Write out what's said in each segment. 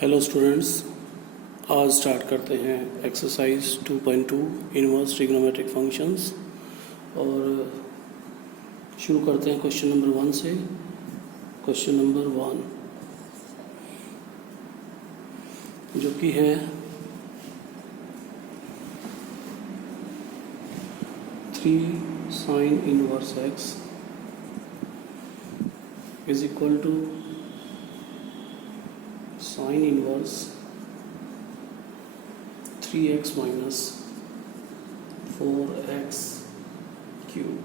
Hello students, आज start करते हैं एक्सरसाइज 2.2 इनवर्स ट्रिग्नोमेट्रिक फंक्शंस। और शुरू करते हैं क्वेश्चन नंबर 1 से। क्वेश्चन नंबर 1 जो कि है 3 sin inverse x is equal to sin inverse 3x minus 4x cube.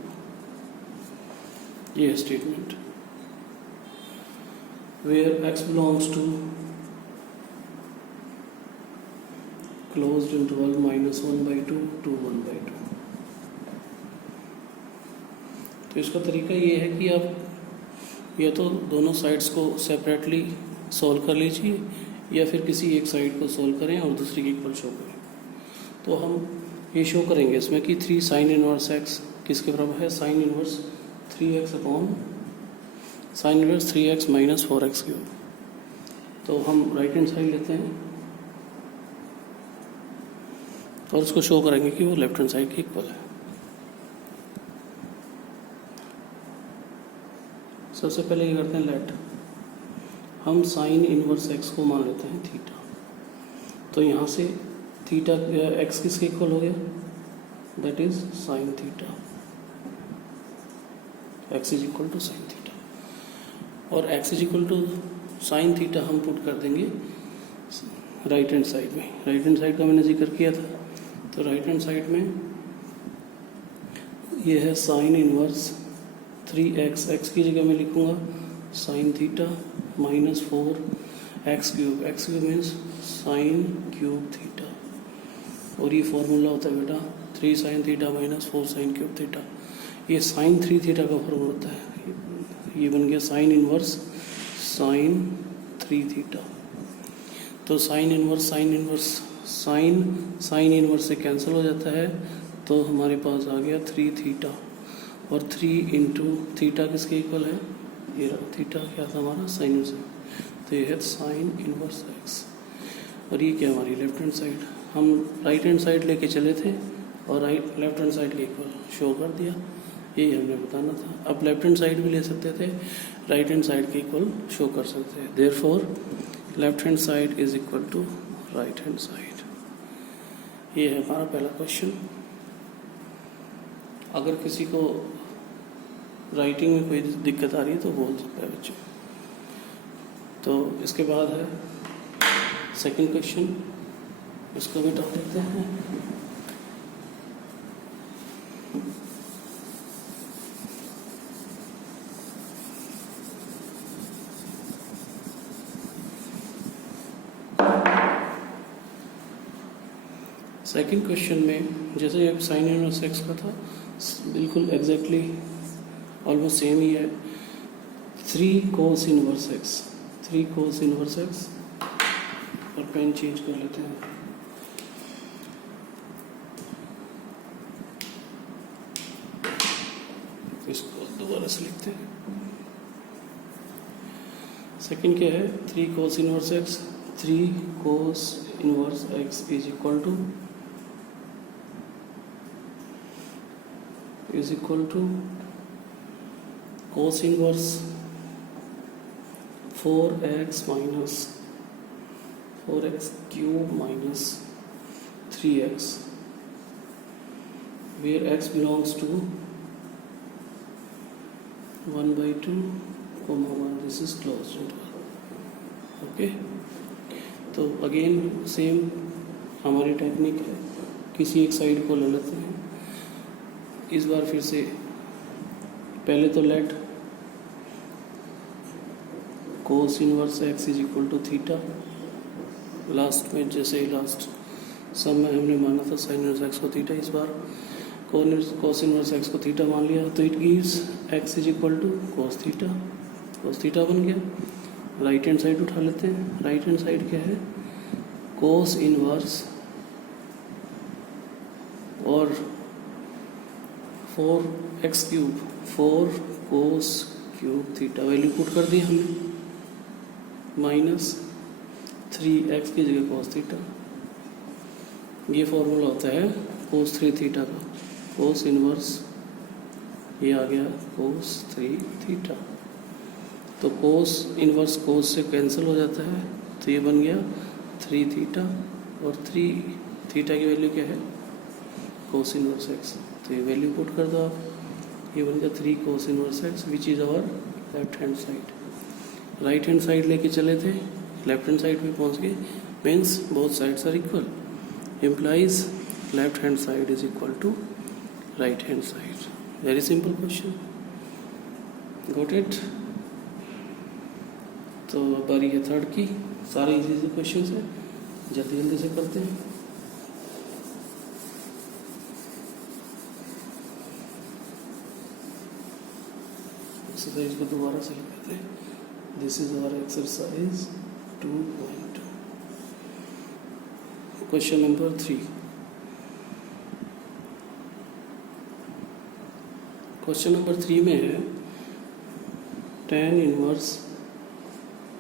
ये है statement. Where x belongs to closed interval -1/2 to 1/2। तो इसका तरीका ये है कि आप या तो दोनों साइड्स को सेपरेटली सॉल्व कर लीजिए या फिर किसी एक साइड को सॉल्व करें और दूसरी की इक्वल शो करें। तो हम ये शो करेंगे इसमें कि 3 sin इनवर्स x किसके बराबर है, sin inverse 3x upon sin inverse 3x minus 4x cube. तो हम राइट हैंड साइड लेते हैं और उसको शो करेंगे कि वो लेफ्ट हैंड साइड की इक्वल है। सबसे पहले ये करते हैं लेट, हम साइन इनवर्स x को मान लेते हैं थीटा। तो यहाँ से थीटा x किसके इक्वल हो गया, that is sine theta. x is equal to sine theta और x is equal to sine theta हम पुट कर देंगे राइट हैंड साइड में। राइट हैंड साइड का मैंने जिक्र किया था, तो राइट हैंड साइड में ये है साइन इनवर्स 3x, x की जगह मैं लिखूंगा sine theta minus 4x cube. x cube means sine cube theta और ये फॉर्मूला होता है बेटा 3 sine theta minus 4 sine cube theta. ये साइन 3 थीटा का फॉर्मूला होता है। ये बन गया साइन इनवर्स साइन 3 थीटा। तो साइन इनवर्स साइन इनवर्स से कैंसिल हो जाता है, तो हमारे पास आ गया 3 थीटा और 3 इंटू थीटा किसके इक्वल है, ये थीटा क्या था हमारा साइन इनवर्स। तो ये है साइन इनवर्स x और ये क्या हमारी लेफ्ट हैंड साइड। हम राइट हैंड साइड लेके चले थे और लेफ्ट हैंड साइड के इक्वल शो कर दिया, यही हमने बताना था। अब लेफ्ट हैंड साइड भी ले सकते थे, राइट हैंड साइड के इक्वल शो कर सकते हैं। Therefore left hand side is equal to right hand side. ये है हमारा पहला क्वेश्चन। अगर किसी को राइटिंग में कोई दिक्कत आ रही है तो बोल सकता है बच्चे। तो इसके बाद है सेकंड क्वेश्चन, इसको भी टॉप देखते हैं। सेकंड क्वेश्चन में जैसे एक साइन इनवर्स x का था, बिल्कुल एग्जैक्टली ऑलमोस्ट सेम ही है। 3 cos inverse x, 3 cos inverse x और पेन चेंज कर लेते हैं। इसको दोबारा से लिखते हैं। सेकंड क्या है, 3 cos inverse x, 3 cos inverse x is equal to cos inverse 4x minus 4x cube minus 3x, where x belongs to 1/2, 1, this is closed interval। Okay, तो अगेन सेम हमारी टेक्निक है, किसी एक साइड को ले लेते हैं। इस बार फिर से पहले तो let cos inverse x is equal to theta. Last में जैसे ही लास्ट सम में हमने माना था साइन इनवर्स x को थीटा, इस बार cos इनवर्स x को थीटा मान लिया, तो it gives x is equal to cos theta बन गया। राइट हैंड साइड उठा लेते हैं। राइट हैंड साइड क्या है, cos इनवर्स और 4x cube 4 cos cube theta value put कर दी हमने, माइनस 3x की जगह cos थीटा। ये फॉर्मूला होता है cos 3 थीटा का, cos इनवर्स ये आ गया cos 3 थीटा। तो cos इनवर्स cos से कैंसिल हो जाता है, तो ये बन गया 3 थीटा, और 3 थीटा की वैल्यू क्या है cos इनवर्स x, तो ये वैल्यू पुट कर दो आप, ये बन गया 3 cos inverse x which is our left hand side. Right hand side लेके चले थे, लेफ्ट हैंड साइड पे पहुंच गए, means both sides are equal, implies left hand side is equal to right hand side. Very simple question, got it. तो बारी है third की, सारे इजी क्वेश्चन है, जल्दी जल्दी से करते हैं। एक्सरसाइज को दोबारा से लिखते हैं। This is our exercise 2.2, question number 3। Question number 3 में है tan inverse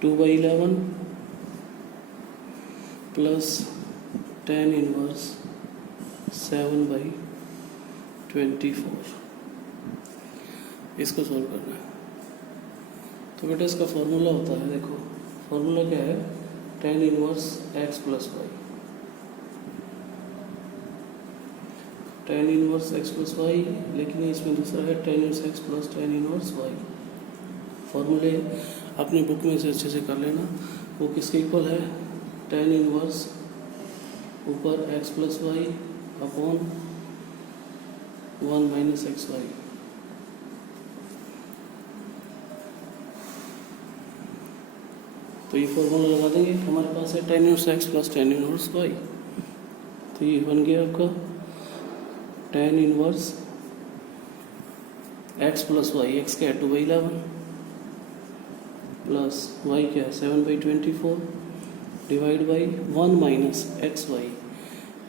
2/11 plus tan inverse 7/24, इसको सॉल्व करना है। तो बेटा इसका फॉर्मूला होता है, देखो फॉर्मूला क्या है, tan inverse x plus y, tan inverse x plus y, लेकिन इसमें दूसरा है tan inverse x plus tan inverse y. फॉर्मूले अपनी बुक में से अच्छे से कर लेना। वो किसके इक्वल है, tan इनवर्स ऊपर x plus y upon 1 minus x y. तो ये फॉर्मूला लगा देंगे, हमारे पास है tan inverse x plus tan inverse y, तो ये बन गया आपका tan inverse x plus y, x क्या है 2/11 प्लस y क्या है 7/24 divide by 1 minus x y,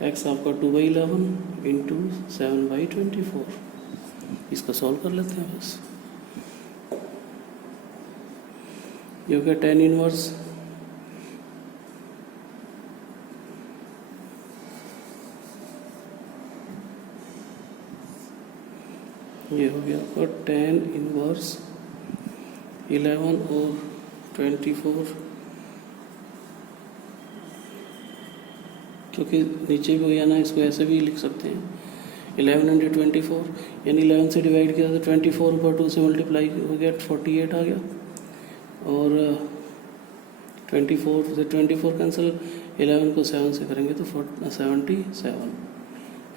x आपका 2/11 इंटू 7/24। इसको सॉल्व कर लेते हैं बस। ये हो गया tan इनवर्स ये हो गया आपका tan इनवर्स 11 और 24, क्योंकि नीचे भी वही आना, इसको ऐसे भी लिख सकते हैं 11 इंटू 24, यानी 11 से डिवाइड किया तो 24 ऊपर 2 से मल्टीप्लाई हो गया 48 आ गया, और 24 से 24 कैंसिल, 11 को 7 से करेंगे तो 77,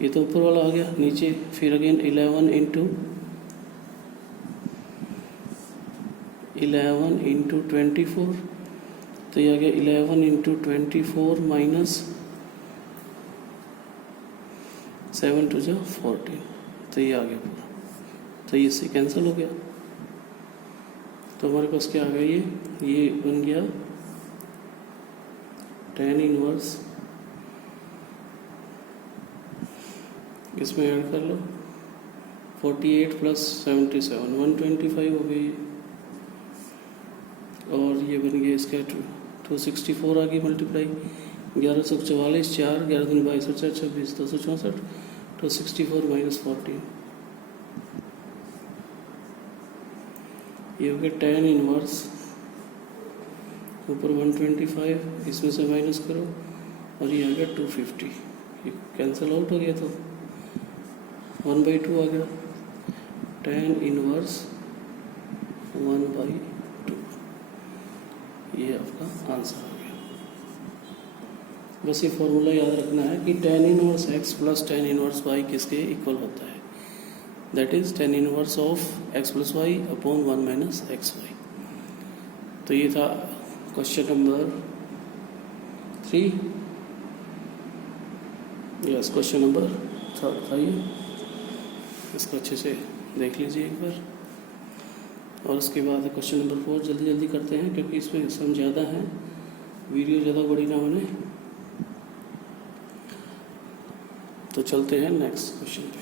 ये तो ऊपर वाला आ गया। नीचे फिर अगेन 11 इंटू 24, तो ये आ गया 11 इंटू 24 माइनस 7 टू 14, तो ये आ गया पूरा, तो ये इससे कैंसिल हो गया। तो हमारे पास क्या आ गया, ये बन गया tan इनवर्स, इसमें ऐड कर लो 48 प्लस 77 125 हो गई, और ये बन गया इसका 264 आ गई मल्टीप्लाई 1144 4 11 दूनी 22 और 4 26 264 264 माइनस 14, ये हो गया tan इनवर्स ऊपर 125, इसमें से माइनस करो, और ये आ गया 250, ये कैंसिल आउट हो गया तो 1/2 आ गया, tan इनवर्स 1/2, ये आपका आंसर आ गया। बस ये फॉर्मूला याद रखना है कि tan inverse x plus tan inverse y किसके इक्वल होता है, that is tan inverse of x plus y upon 1 minus x y. तो ये था question number 3, yes question number 3 था ये, इसको अच्छे से देख लीजिए एक बार। और उसके बाद क्वेश्चन नंबर 4 जल्दी जल्दी करते हैं, क्योंकि इसमें सम ज़्यादा है, वीडियो ज़्यादा बड़ी ना होने। तो चलते हैं नेक्स्ट क्वेश्चन पे।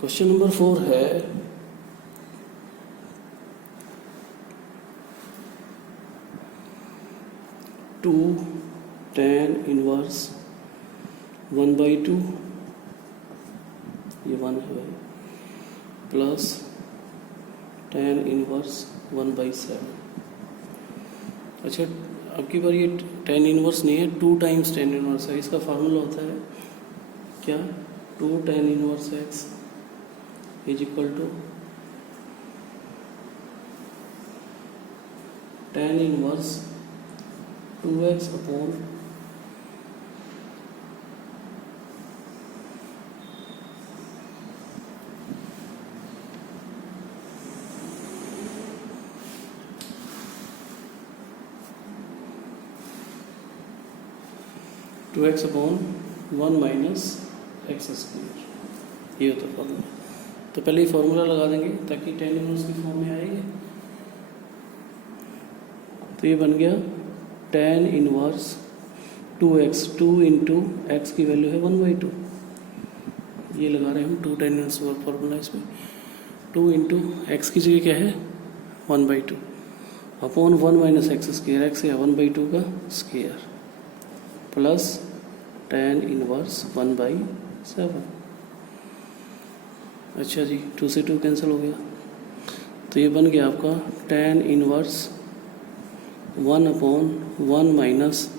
क्वेश्चन नंबर 4 है 2 tan इनवर्स 1/2, ये 1 है भाई, प्लस tan इनवर्स 1/7। अच्छा, अब की बार ये tan इनवर्स नहीं है, 2 टाइम्स tan इनवर्स है। इसका फार्मूला होता है क्या, 2 tan inverse x is equal to tan inverse 2x upon 2x upon 1 minus x square, ये होता है फॉर्मूला। तो पहले ही फॉर्मूला लगा देंगे ताकि tan इनवर्स की फॉर्म में आएगी। तो ये बन गया tan inverse 2x, 2 into x की वैल्यू है 1/2, ये लगा रहे हैं हम 2 tan इनवर्स फॉर्मूला। इसमें 2 इंटू एक्स की जगह क्या है 1/2 upon 1 minus x square, x है 1/2 का स्क्वायर, प्लस tan इनवर्स 1/7। अच्छा जी, 2 से 2 कैंसिल हो गया, तो ये बन गया आपका tan इनवर्स 1 अपॉन 1 माइनस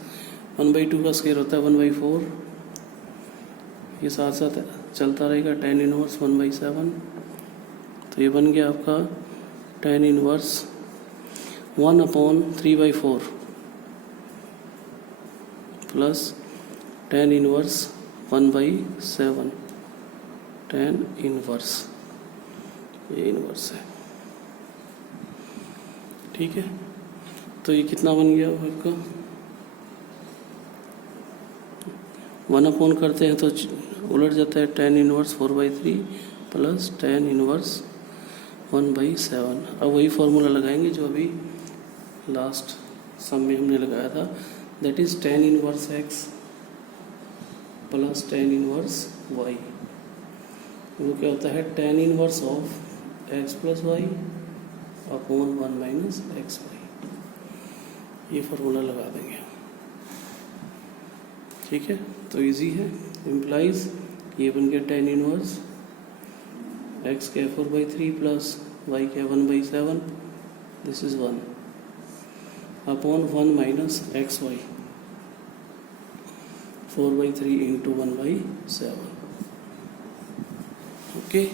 1/2 का स्क्वायर होता है 1/4, ये साथ साथ चलता रहेगा, tan इनवर्स 1/7। तो ये बन गया आपका tan inverse 1 upon 3/4 plus tan inverse 1/7, tan inverse, ये इनवर्स है, ठीक है। तो ये कितना बन गया आपका, 1 अपॉन करते हैं तो उलट जाता है, tan inverse 4/3 plus tan inverse 1/7। अब वही फॉर्मूला लगाएंगे जो अभी लास्ट सम में हमने लगाया था, that is tan inverse x plus tan inverse y। वो क्या होता है, tan inverse of x plus y upon 1 minus x y, ये फॉर्मूला लगा देंगे, ठीक है। तो इजी है, इम्प्लाइज ये बन गया tan इनवर्स x के 4/3 प्लस y के 1/7, this is 1 upon 1 minus x y, 4/3 into 1/7, okay.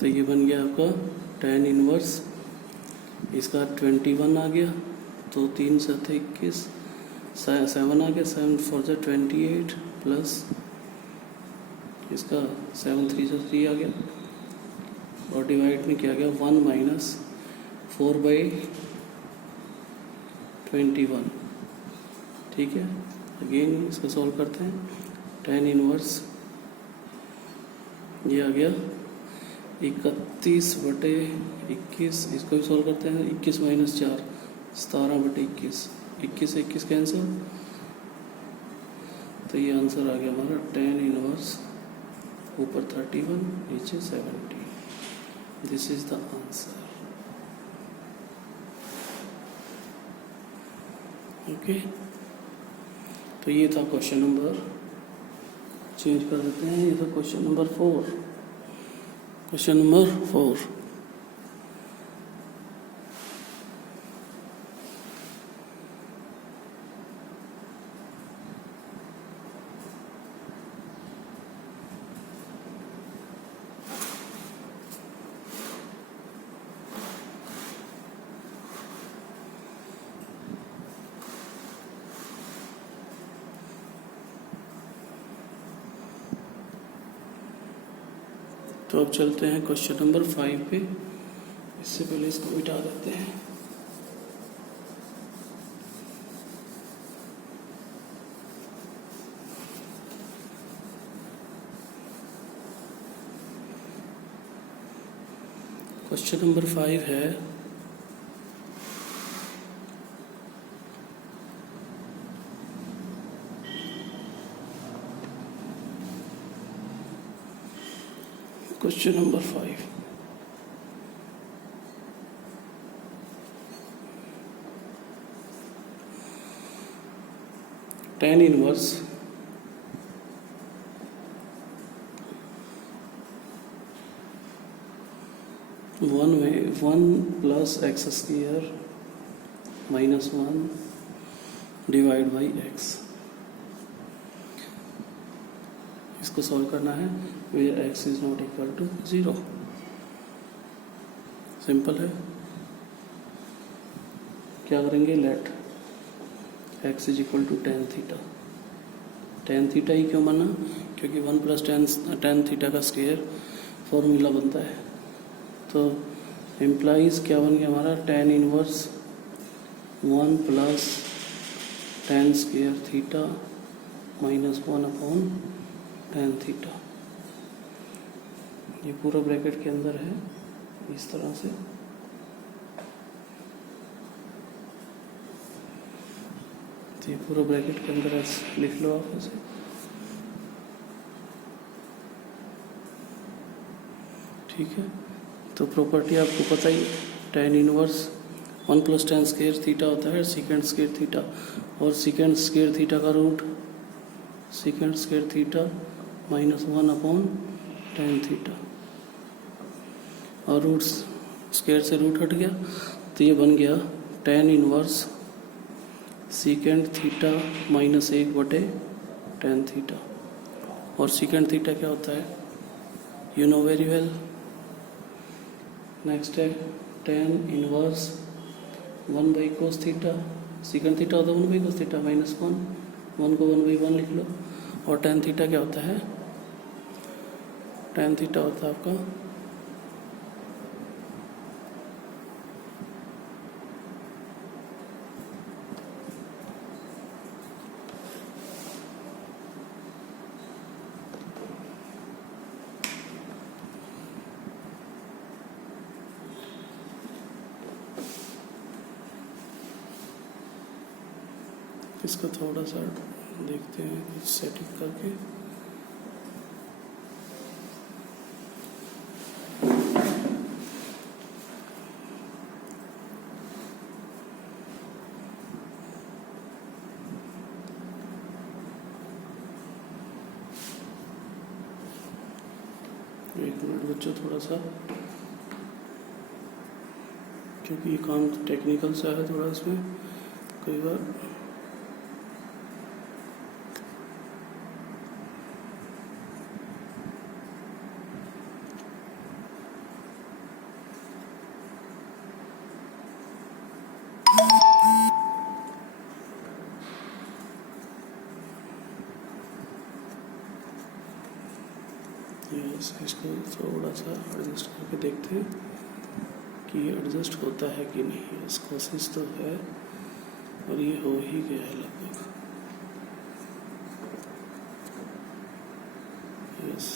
तो ये बन गया आपका tan इनवर्स, इसका 21 आ गया, तो 3 से 21, 7 आ गया, 7 4 से 28 प्लस इसका 7 3 से 3 आ गया, और डिवाइड में क्या गया 1 माइनस 4/21, ठीक है। अगेन इसको सॉल्व करते हैं, tan इनवर्स ये आ गया 31/21, इसको भी सॉल्व करते हैं, 21 माइनस 4 17/21, 21 से 21 कैंसिल, तो ये आंसर आ गया हमारा tan इनवर्स, ऊपर 31 नीचे 70, this is the answer, okay. तो ये था क्वेश्चन नंबर, चेंज कर देते हैं, ये था क्वेश्चन नंबर 4, क्वेश्चन नंबर 4। तो अब चलते हैं क्वेश्चन नंबर 5 पे, इससे पहले इसको मिटा देते हैं। क्वेश्चन नंबर 5 है question number 5, tan inverse 1 plus x square minus 1 divide by x, इसको सॉल्व करना है where x is not equal to 0। Simple है। क्या करेंगे, let x is equal to tan theta. Tan theta ही क्यों माना, क्योंकि 1 प्लस टेन थीटा का स्क्वायर फॉर्मूला बनता है। तो इम्प्लाइज क्या बन गया हमारा, tan inverse 1 plus tan square theta minus 1 upon tan theta. ये पूरा ब्रैकेट के अंदर है इस तरह से। तो ये पूरा ब्रैकेट के अंदर ऐसे लिख लो आप ऐसे। ठीक है, तो प्रॉपर्टी आपको पता ही, tan inverse 1 plus tan square theta होता है सेकेंड स्क्वायर थीटा, और सेकेंड स्क्वायर थीटा का root second square theta minus 1 upon tan theta, और रूट स्क्वायर से रूट हट गया, तो ये बन गया tan inverse second theta minus 1 बटे टेन थीटा। और सेकेंड थीटा क्या होता है, you know very well. Next है tan inverse 1 by cos theta, second theta होता है 1 बाई कोस थीटा माइनस 1 को 1 बाई 1 लिख लो। और टेन थीटा क्या होता है, टेन थीटा होता है आपका इसका थोड़ा सा देखते हैं कुछ सेटिंग करके। एक मिनट बच्चों, थोड़ा सा, क्योंकि ये काम टेक्निकल सा है थोड़ा, इसमें कई बार इसको थोड़ा सा एडजस्ट करके देखते हैं कि ये एडजस्ट होता है कि नहीं। इस कोशिश तो है और ये हो ही गया है लगभग। यस,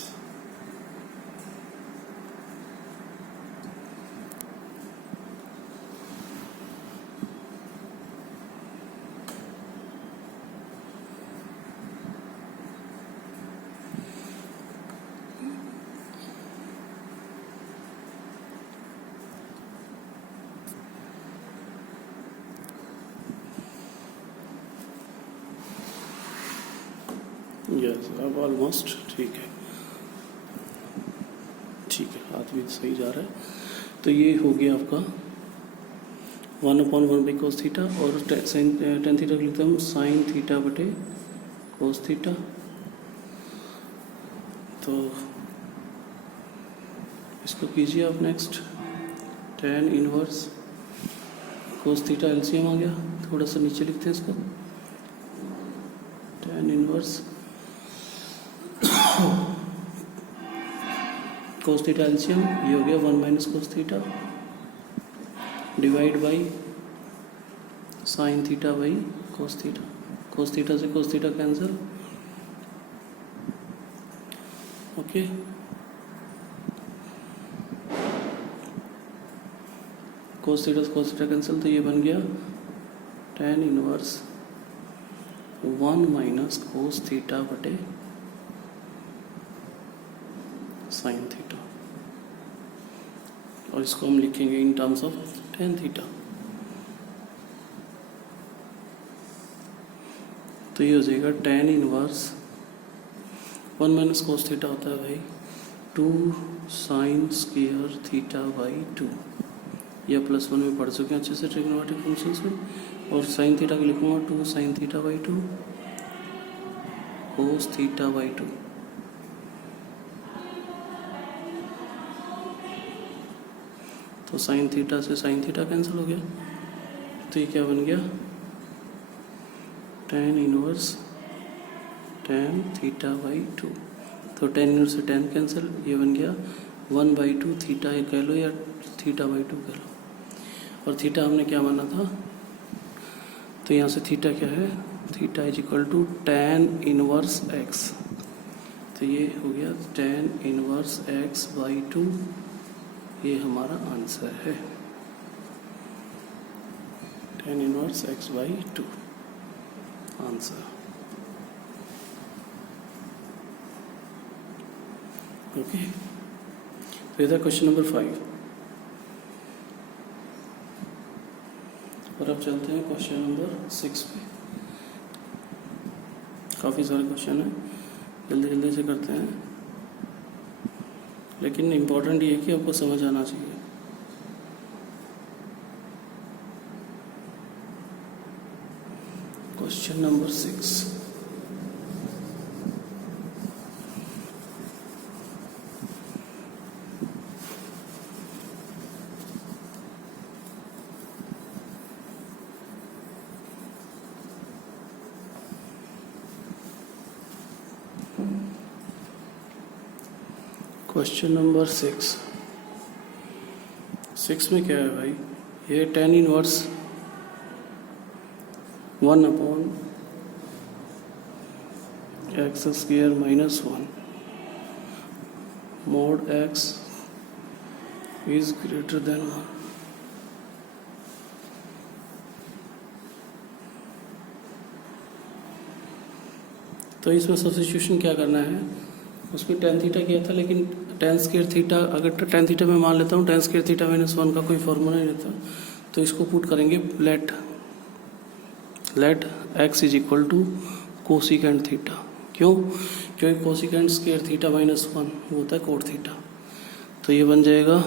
यस, अब ऑलमोस्ट ठीक है। ठीक है, हाथ भी सही जा रहा है। तो ये हो गया आपका 1/1 बाई कोस थीटा, और टेन थीटा को लिखता हूँ साइन थीटा बटे कोस थीटा। तो इसको कीजिए आप next, tan inverse cos theta LCM आ गया। थोड़ा सा नीचे लिखते हैं इसको, tan inverse cos theta LCM, ये हो गया 1 minus cos theta divide by sine theta by cos theta. Cos theta से cos theta cancel, okay. Cos theta से कोस थीटा कैंसिल, तो ये बन गया tan inverse 1 minus cos theta बटे साइन थीटा। और इसको हम लिखेंगे in terms of tan theta. तो ये हो जाएगा tan inverse 1 minus cos theta होता है भाई 2 साइन स्क्वायर थीटा बाई 2। या +1 में पढ़ चुके हैं अच्छे से ट्रिग्नोमेट्रिक फंक्शंस में। और साइन थीटा को लिखूंगा 2 sign theta by 2 cos theta by 2। तो साइन थीटा से साइन थीटा कैंसिल हो गया, तो ये क्या बन गया tan inverse tan theta by 2। तो टेन इनवर्स से टेन कैंसिल, ये बन गया 1/2 थीटा ये कह लो या थीटा बाई 2 कह लो। और थीटा हमने क्या माना था, तो यहाँ से थीटा क्या है, theta is equal to tan inverse x. तो ये हो गया टेन इनवर्स एक्स बाई 2, ये हमारा आंसर है tan inverse x by 2 answer. Okay, तो इधर क्वेश्चन नंबर 5। और अब चलते हैं क्वेश्चन नंबर 6 पे। काफ़ी सारे क्वेश्चन हैं, जल्दी जल्दी से करते हैं, लेकिन इम्पोर्टेंट ये है कि आपको समझ आना चाहिए। Question number 6। क्वेश्चन नंबर 6 में क्या है भाई, ये tan inverse 1/x² - 1 mod x is greater than 1। तो इसमें सब्स्टिट्यूशन क्या करना है, उसमें टेन थीटा किया था, लेकिन टेन स्क्वायर थीटा, अगर टेन थीटा में मान लेता हूँ टेन स्क्वायर थीटा -1 का कोई फॉर्मूला नहीं रहता, तो इसको पुट करेंगे let x is equal to cosecant theta. क्यों, क्योंकि कोसिकेंट स्क्वायर थीटा -1 वो होता है कोट थीटा। तो ये बन जाएगा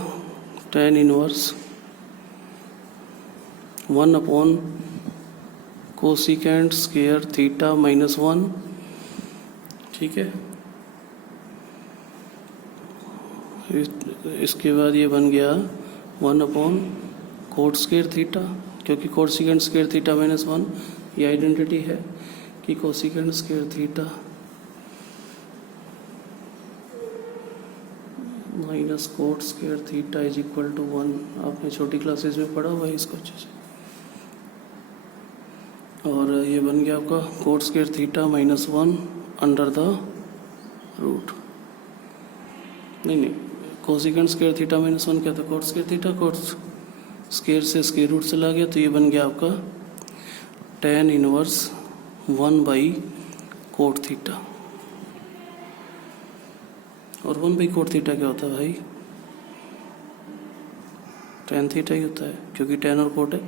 tan inverse 1 cosecant square theta -1। ठीक है, इसके बाद ये बन गया 1 कोट स्क्वायर थीटा, क्योंकि कोसिकेंट स्क्वायर थीटा -1 ये आइडेंटिटी है कि cosecant square theta minus cot square theta is equal to 1। आपने छोटी क्लासेस में पढ़ा हुआ है इसको अच्छे से। और ये बन गया आपका cot square theta -1 under the root, नहीं कोसिकेंट स्क्वायर थीटा -1 क्या था, cot square theta, cot square से स्क्वायर रूट चला गया, तो ये बन गया आपका टेन इनवर्स 1/कोट थीटा। और 1/कोट थीटा क्या होता है भाई, टेन थीटा ही होता है, क्योंकि टेन और कोट है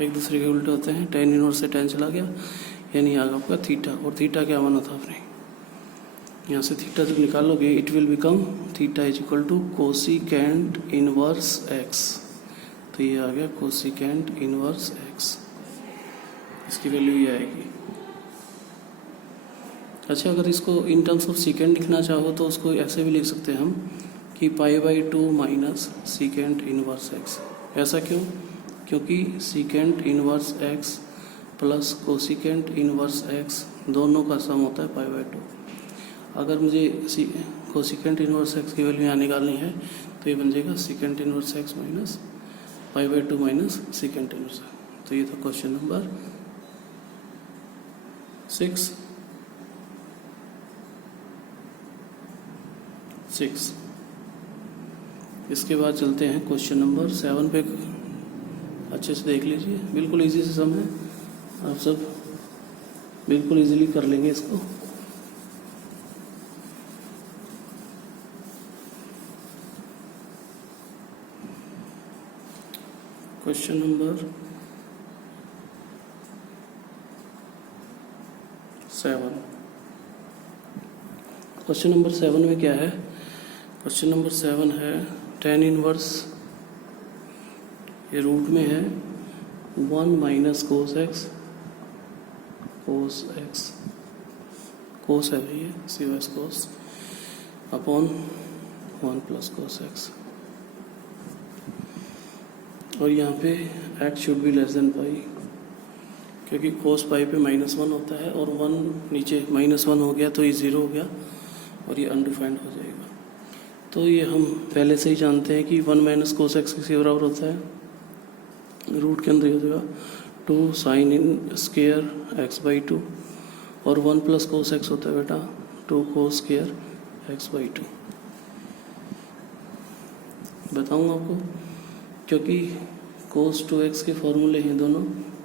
एक दूसरे के उल्टे होते हैं। टेन इनवर्स से टेन चला गया, यानी आ गया आपका थीटा। और थीटा क्या माना था आपने, यहाँ से थीटा जब निकालोगे it will become theta is equal to cosecant inverse x. तो ये आ गया कोसिकेंट इनवर्स एक्स, इसकी वैल्यू ये आएगी। अच्छा, अगर इसको इन टर्म्स ऑफ सीकेंट लिखना चाहो तो उसको ऐसे भी लिख सकते हैं हम कि π/2 माइनस सीकेंट इनवर्स एक्स। ऐसा क्यों, क्योंकि secant inverse x plus cosecant inverse x दोनों का सम होता है π/2। अगर मुझे कोसिकेंट इनवर्स एक्स की वैल्यू यहाँ निकालनी है तो ये बन जाएगा secant inverse x minus π/2 minus secant inverse. तो ये था क्वेश्चन नंबर 6। इसके बाद चलते हैं क्वेश्चन नंबर 7 पे। अच्छे से देख लीजिए, बिल्कुल इजी से सम है, आप सब बिल्कुल इजीली कर लेंगे इसको। Question number 7। क्वेश्चन नंबर 7 में क्या है? क्वेश्चन नंबर 7 है tan इनवर्स, ये रूट में है 1 माइनस कोस एक्स, कोस है ये सिवाय cos upon 1 plus cos x, और यहाँ पे x should be less than pi, क्योंकि कोस पाई पे -1 होता है और 1 नीचे -1 हो गया तो ये 0 हो गया और ये अनडिफाइंड हो जाएगा। तो ये हम पहले से ही जानते हैं कि 1 माइनस कोस एक्स किसके बराबर होता है, रूट के अंदर ही हो जाएगा 2 साइन इन स्क्वायर x/2, और 1 प्लस कोस एक्स होता है बेटा 2 कोस स्क्वायर x/2। बताऊँगा आपको, क्योंकि कोस 2x के फॉर्मूले हैं दोनों।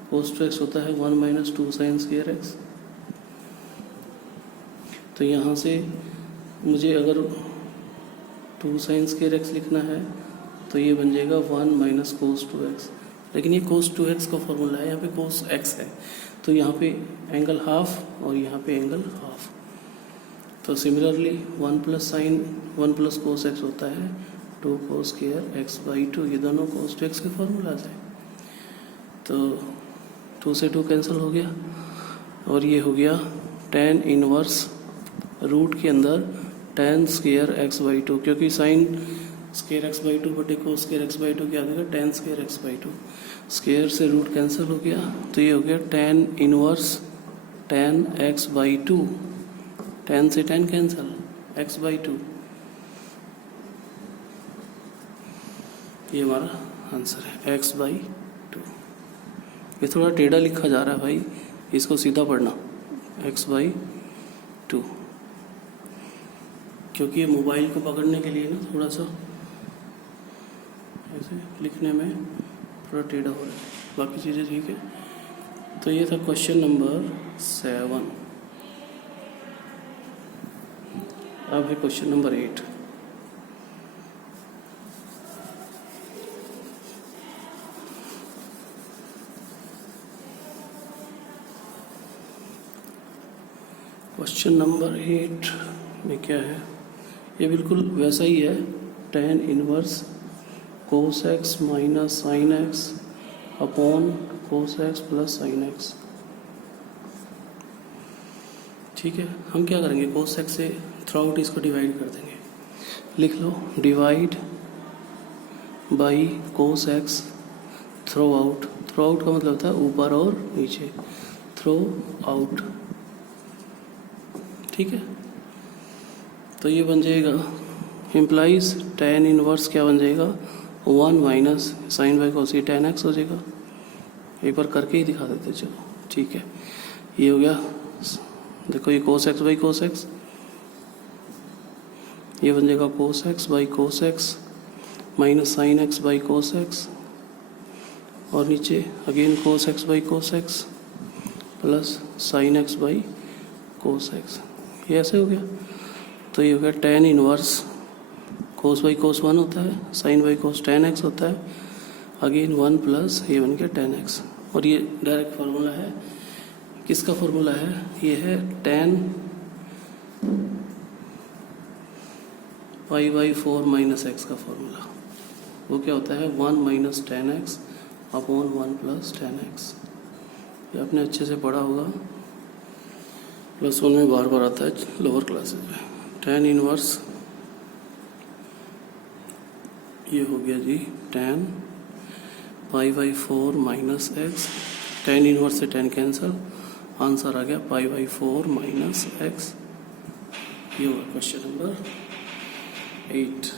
कोस 2x होता है 1 माइनस 2 साइन स्क्वायर एक्स, तो यहाँ से मुझे अगर 2 साइन स्क्वायर एक्स लिखना है तो ये बन जाएगा 1 माइनस कोस 2x, लेकिन ये कोस 2x का फॉर्मूला है, यहाँ पे कोस x है, तो यहाँ पे एंगल हाफ और यहाँ पे एंगल हाफ। तो सिमिलरली 1 प्लस कोस x होता है 2 कोस स्क्वायर x/2, ये दोनों कोस 2x के फॉर्मूलाज हैं। तो 2 से 2 कैंसिल हो गया और ये हो गया tan इनवर्स रूट के अंदर tan स्क्वायर x/2, क्योंकि साइन स्क्वायर x/2 बटे कोस स्क्वायर x/2 क्या देगा tan स्क्वायर x/2, स्क्वायर से रूट कैंसिल हो गया, तो ये हो गया tan inverse tan x/2, tan से tan कैंसिल x/2, ये हमारा आंसर है x/2। ये थोड़ा टेढ़ा लिखा जा रहा है भाई, इसको सीधा पढ़ना x/2, क्योंकि ये मोबाइल को पकड़ने के लिए ना थोड़ा सा ऐसे लिखने में थोड़ा टेढ़ा हो रहा है, बाकी चीज़ें ठीक है। तो ये था क्वेश्चन नंबर 7। अब है क्वेश्चन नंबर 8। क्वेश्चन नंबर 8 में क्या है, ये बिल्कुल वैसा ही है, tan inverse cos x minus sine x upon cos x plus sine x. ठीक है, हम क्या करेंगे, कोस x से थ्रू आउट इसको डिवाइड कर देंगे, लिख लो divide by cos x throughout. Throughout का मतलब होता है ऊपर और नीचे, थ्रू आउट। ठीक है, तो ये बन जाएगा इम्प्लाइज tan इनवर्स क्या बन जाएगा 1 माइनस साइन बाई कोस, ये tan x हो जाएगा। एक बार करके ही दिखा देते चलो। ठीक है, ये हो गया, देखो ये cos x by cos x, ये बन जाएगा cos x by cos x minus sine x by cos x, और नीचे again cos x by cos x plus sine x by cos x। ये ऐसे हो गया, तो ये हो गया tan inverse cos by cos 1 होता है, sine by cos tan x होता है, अगेन 1 प्लस ये बन गया tan x, और ये डायरेक्ट फार्मूला है, किसका फार्मूला है, ये है tan pi by 4 minus x का फार्मूला। वो क्या होता है 1 minus tan x upon 1 plus tan x। ये आपने अच्छे से पढ़ा होगा, +1 में बार बार आता है लोअर क्लासेज में। tan इनवर्स ये हो गया जी tan pi by 4 minus x, tan inverse से tan कैंसिल, आंसर आ गया पाई बाई 4 माइनस एक्स। ये होगा question number 8।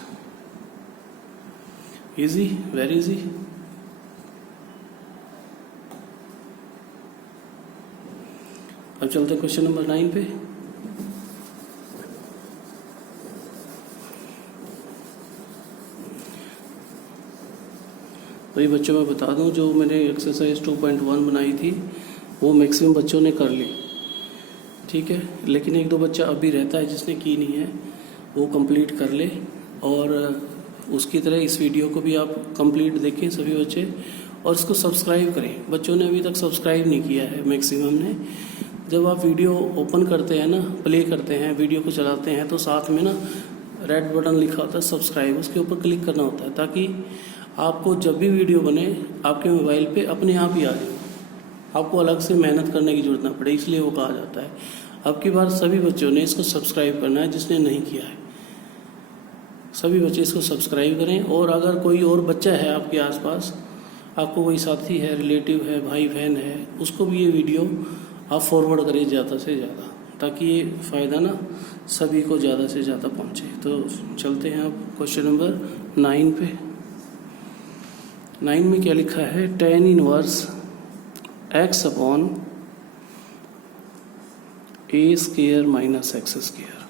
Easy, very easy. अब चलते हैं क्वेश्चन नंबर 9 पे। वही बच्चों मैं बता दूं, जो मैंने एक्सरसाइज 2.1 बनाई थी वो मैक्सिमम बच्चों ने कर ली। ठीक है, लेकिन एक दो बच्चा अभी रहता है जिसने की नहीं है, वो कंप्लीट कर ले, और उसकी तरह इस वीडियो को भी आप कंप्लीट देखें सभी बच्चे, और इसको सब्सक्राइब करें। बच्चों ने अभी तक सब्सक्राइब नहीं किया है मैक्सिमम ने। जब आप वीडियो ओपन करते हैं ना, प्ले करते हैं, वीडियो को चलाते हैं, तो साथ में ना रेड बटन लिखा होता है सब्सक्राइब, उसके ऊपर क्लिक करना होता है ताकि आपको जब भी वीडियो बने आपके मोबाइल पे अपने आप ही आ जाए, आपको अलग से मेहनत करने की जरूरत ना पड़े, इसलिए वो कहा जाता है। अब की बार सभी बच्चों ने इसको सब्सक्राइब करना है, जिसने नहीं किया है सभी बच्चे इसको सब्सक्राइब करें। और अगर कोई और बच्चा है आपके आसपास, आपको कोई साथी है, रिलेटिव है, भाई बहन है, उसको भी ये वीडियो आप फॉरवर्ड करें ज़्यादा से ज़्यादा, ताकि ये फ़ायदा ना सभी को ज़्यादा से ज़्यादा पहुँचे। तो चलते हैं अब क्वेश्चन नंबर 9 पे। 9 में क्या लिखा है, tan inverse x upon a square minus x square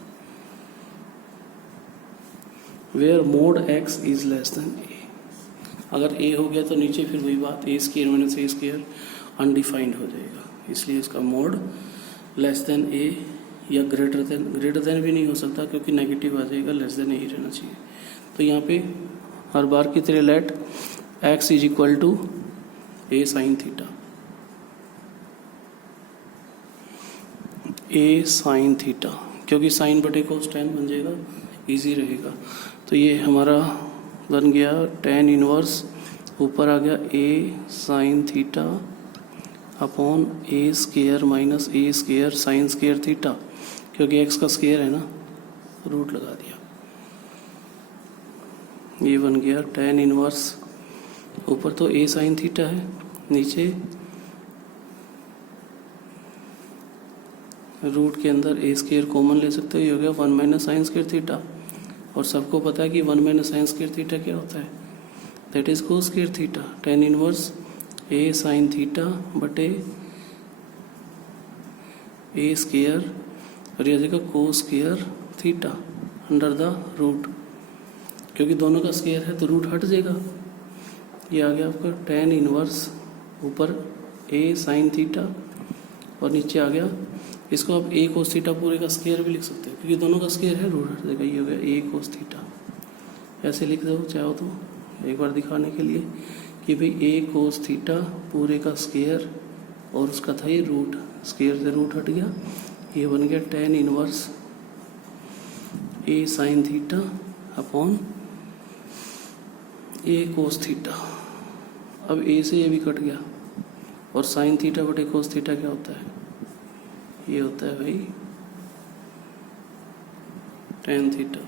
where mod x is less than a। अगर a हो गया तो नीचे फिर वही बात, a square minus a square undefined हो जाएगा, इसलिए इसका मोड लेस देन a या ग्रेटर देन भी नहीं हो सकता क्योंकि नेगेटिव आ जाएगा, लेस देन a ही रहना चाहिए। तो यहाँ पे हर बार की तरह let x is equal to a sine theta, a sine theta, क्योंकि साइन बटे कोस tan बन जाएगा, इजी रहेगा। तो ये हमारा बन गया tan इनवर्स, ऊपर आ गया a sine theta upon a square minus a square sine square theta, क्योंकि x का स्क्वायर है ना, रूट लगा दिया। ये बन गया tan इनवर्स, ऊपर तो a साइन थीटा है, नीचे रूट के अंदर a स्क्वायर कॉमन ले सकते हो, ये हो गया 1 माइनस साइन स्क्वायर थीटा। और सबको पता है कि 1 माइनस साइन स्क्वायर थीटा क्या होता है, that is cos square theta. tan inverse a sine theta बटे a स्क्वायर और ये जगह cos square theta under the root, क्योंकि दोनों का स्क्वायर है तो रूट हट जाएगा। ये आ गया आपका tan इनवर्स, ऊपर a साइन थीटा और नीचे आ गया, इसको आप a कोस थीटा पूरे का स्क्वायर भी लिख सकते हो, क्योंकि दोनों का स्क्वायर है, रूट हट जाएगा। ये हो गया a कोस थीटा, ऐसे लिख दो चाहो तो, एक बार दिखाने के लिए कि भाई a कोस थीटा पूरे का स्क्वायर और उसका था ये रूट, स्क्वायर से रूट हट गया, ये बन गया tan inverse a sine theta upon a cos theta. अब a से ये भी कट गया, और साइन थीटा बटे कोस थीटा क्या होता है, ये होता है भाई tan थीटा।